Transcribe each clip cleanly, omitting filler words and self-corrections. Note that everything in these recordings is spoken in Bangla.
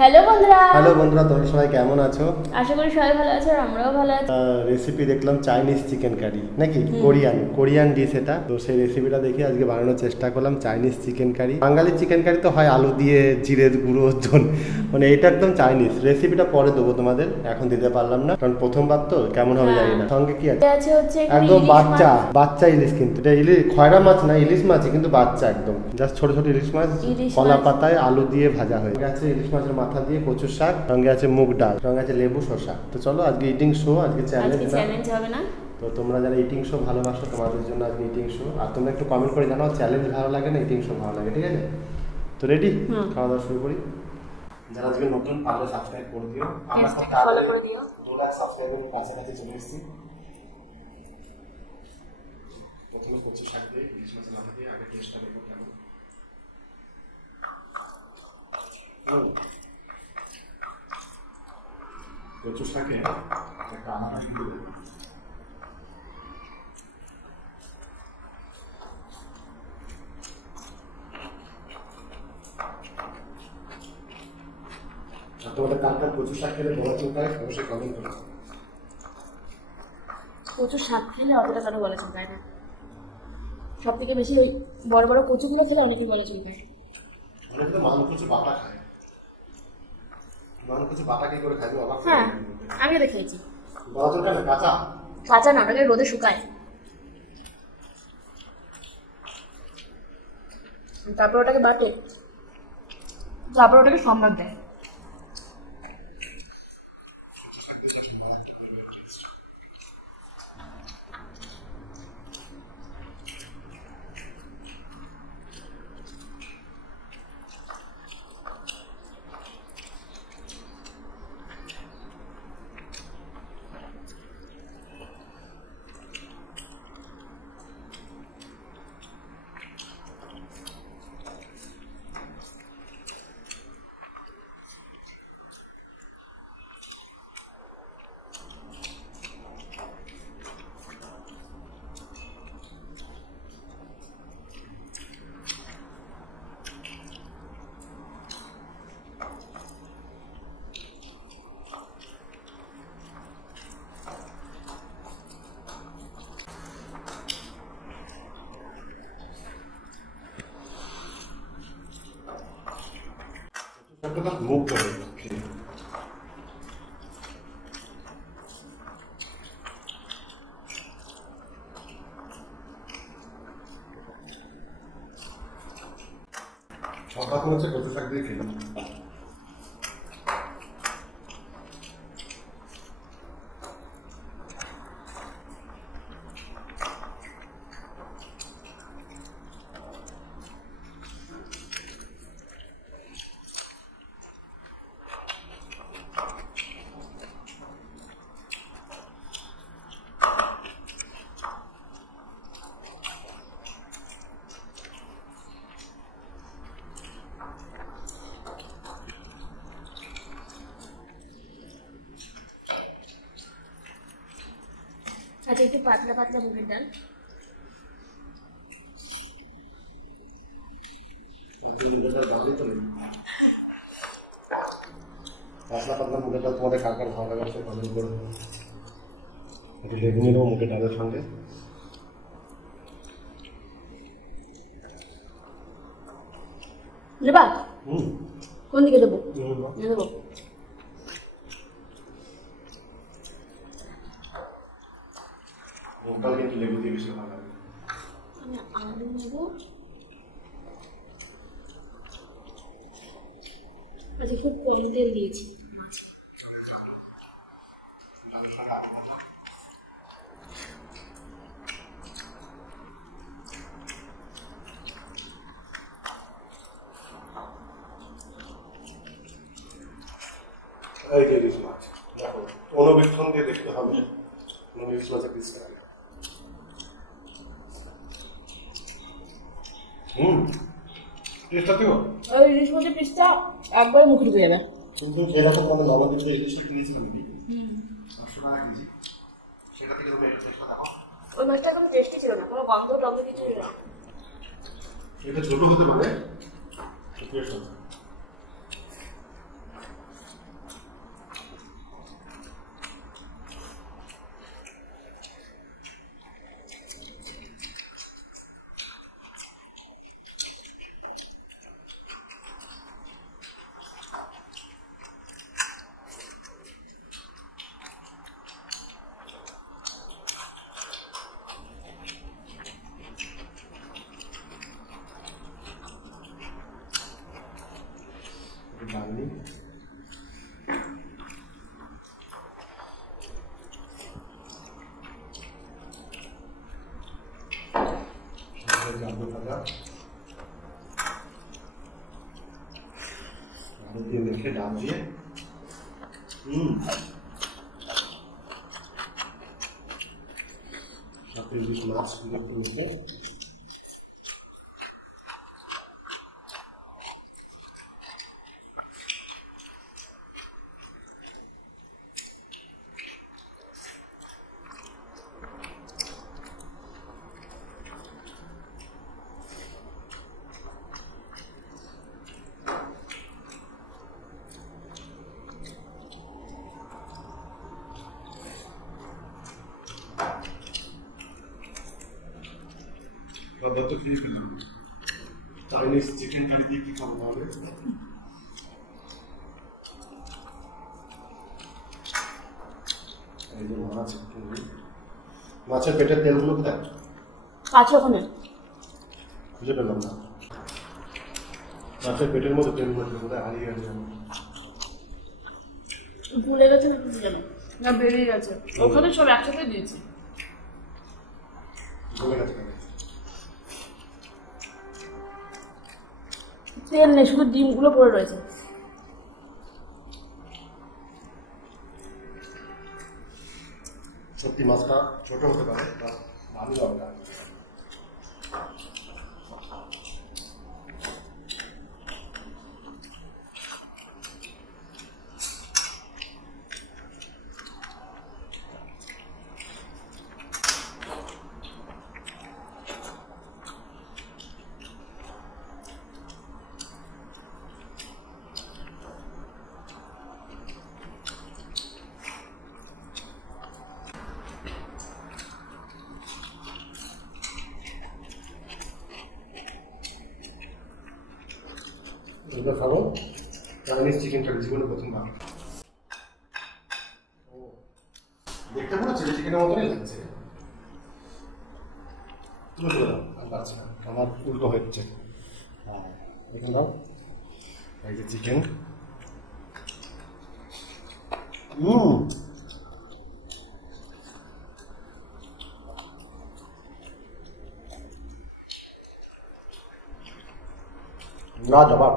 হ্যালো বন্ধুরা তোমরা সবাই কেমন আছো? আশা করি সবাই ভালো আছো আর আমরাও ভালো আছি। রেসিপি দেখলাম চাইনিজ চিকেন কারি নাকি কোরিয়ান ডিশ এটা। তো সেই রেসিপিটা দেখে আজকে বানানোর চেষ্টা করলাম চাইনিজ চিকেন কারি। বাঙালি চিকেন কারি তো হয় আলু দিয়ে জিরের গুঁড়ো মানে এটা একদম চাইনিজ। রেসিপিটা পরে দেবো তোমাদের, এখন দিতে পারলাম না কারণ প্রথমবার তো কেমন হবে জানি না। সঙ্গে কি আছে হচ্ছে একদম বাচ্চা ইলিশ, কিন্তু এটা ইলিশ খয়রা মাছ না, ইলিশ মাছই কিন্তু বাচ্চা একদম জাস্ট ছোট ছোট ইলিশ মাছ কলা পাতায় আলু দিয়ে ভাজা হয়ে গেছে। ইলিশ মাছের মাথা দিয়ে কচুর শাক, সঙ্গে আছে মুগ ডাল, সঙ্গে আছে লেবু শসা। তো চলো আজকে ইটিং শো, আজকে চ্যালেঞ্জ হবে না। তো তোমরা যারা ইটিং শো ভালোবাসো তোমাদের জন্য আজকে ইটিং শো। আর তোমরা একটু কমেন্ট করে জানাও চ্যালেঞ্জ ভালো লাগে না ইটিং শো ভালো লাগে, ঠিক আছে? তো রেডি, খাওয়া দাওয়া শুরু করি। যারা আজকে নতুন পারলে সাবস্ক্রাইব করে দিও, আমরা ফলো করে দিও। 2 লাখ সাবস্ক্রাইবারের কাছাকাছি চলে এসেছি। প্রথমে কচু শাক দিয়ে ইলিশ মাছের মাথা দিয়ে আগে টেস্টটা দেখো কেমন। কচু শাকে একটা আনারস দিয়ে দেবো। তোমাদের কালকার কচু শাক খেলে বড় চুলকায় অবশ্যই কমেন্ট করো। কচু শাক খেলে অতটা কারো বলা চুলকায় না, সব থেকে বেশি ওই বড় বড় কচুগুলো খেলে অনেকেই বলা চুলকায়। অনেকে তো মান কচু বাটা খায়, মান কচু বাটা কি করে খাবে অবাক। হ্যাঁ আমি এটা খেয়েছি। বড় চুলকায় না, কাঁচা কাঁচা না, ওটাকে রোদে শুকায়, তারপর ওটাকে বাটে, তারপর ওটাকে সম্মান দেয়। মুখ করে সকাল হচ্ছে কচু শাক দিয়ে খেলাম। আচ্ছা একটু পাতলা পাতলা মুগের ডাল, পাতলা পাতলা মুগের ডাল তোমাদের কার কার ভালো লাগে কমেন্ট করো। একটু লেবু নিয়ে নেবো মুগের ডালের সঙ্গে। নেবা কোন দিকে দেবো? দেবো কিন্তু লেবু দিয়ে বেশি ভালো লাগে। আলু নেবো, আচ্ছা খুব কম তেল দিয়েছি। এই যে ইলিশ মাছ দেখো, অনুবীক্ষণ দিয়ে দেখতে হবে ইলিশ মাছের পিস করা। টেস্টটা কেউ ওই ইলিশ মাছের পিসটা একবারে মুখে ঢুকে যাবে। কিন্তু যেরকম আমি নবদ্বীপে ইলিশ কিনেছিলাম 500 টাকা কেজি, সেটা থেকে তুমি এটা চেষ্টা দেখো। ওই মাছটা কোনো টেস্টি ছিল না, কোনো গন্ধ টন্ধ কিছু ছিল না। এটা ছোট হতে পারে, টেস্ট হবে। দিয়ে সাথে ইলিশ মাছ তুলতে চাইনিজ চিকেন কারি দিয়ে কি খাওয়া হবে এই যে মাছ মাছের পেটের তেলগুলো কোথায় আছে ওখানে খুঁজে পেলাম না মাছের পেটের মধ্যে তেলগুলো কোথায় হারিয়ে গেছে ভুলে গেছে না কিছু জানো না বেরিয়ে গেছে ওখানে সব একসাথে দিয়েছি ভুলে গেছে তেল নেই শুধু ডিমগুলো পড়ে রয়েছে সত্যি মাছটা ছোট হতে পারে ভালো দরকার এটা খাবো চাইনিজ চিকেন কারি জীবনে প্রথমবার দেখতে পুরো চিলি চিকেনের মতনই লাগছে তুলে তুলে দাও আমি পারছি না আমার উল্টো হচ্ছে হ্যাঁ দেখুন দাও এই যে চিকেন না জবাব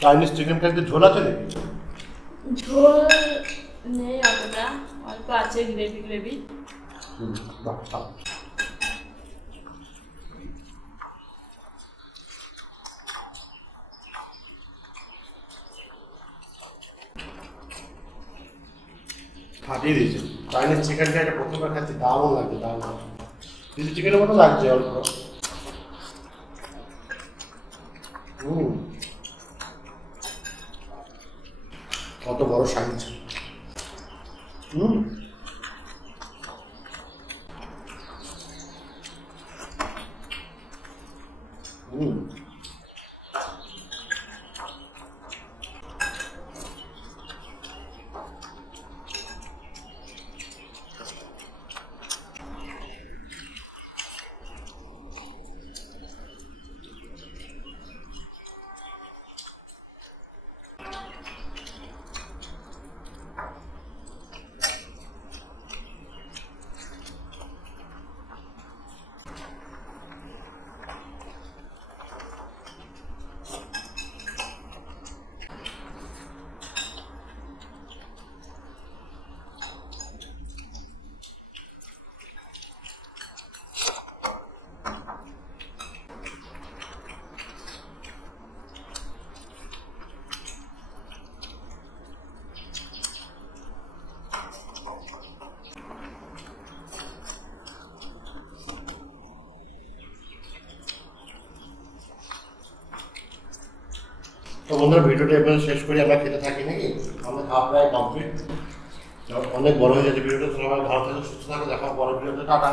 চাইনিজ চিকেন কারিতে ঝোল আছে নাকি ঝোল নেই অতটা অল্প আছে গ্রেভি গ্রেভি ফাটিয়ে দিয়েছে চাইনিজ চিকেন কারিটা প্রথমবার খাচ্ছি দারুণ লাগছে দারুণ চিলি চিকেনের মতো লাগছে অল্প কত বড় সাইজ তো বন্ধুরা ভিডিওটা এবার শেষ করি, আমরা খেতে থাকি নাকি? আমরা খাওয়া প্রায় কমপ্লিট, অনেক বড় হয়ে যাচ্ছে ভিডিওটা। সবাই ভালো থাকো, সুস্থ থাকো, দেখা পরের ভিডিওতে, টাটা।